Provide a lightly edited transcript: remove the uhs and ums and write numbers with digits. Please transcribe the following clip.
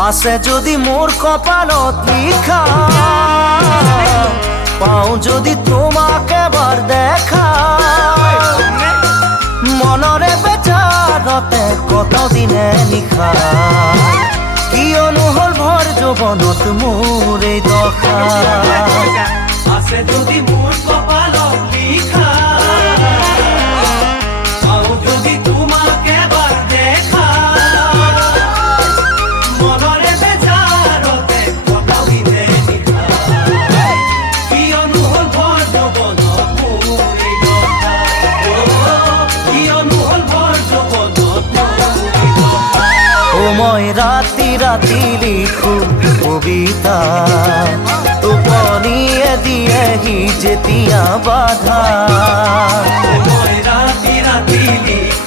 আছে যদি মোর কপালত লিখা, পাও যদি তোমাকে এবার দেখা, মনরে বেচারতে কত দিনে নিশা, কিয়নো হল ভৰ যৌৱনত মোৰ এই দশা। আছে যদি মোর কপালত লিখা, পাও যদি তোমাকে এবার দেখা, মনরে বেচারতে কত দিনে নিশা, কিয়নো হল ভর যৌৱনত মোৰ এই দশা, কিয়নো হল ভর যৌৱনত মোৰ এই দশা। ও মই ৰাতি ৰাতি লিখো কবিতা, টোপনিয়ে দিয়েহি যেতিয়া বাধা। মই ৰাতি ৰাতি লিখো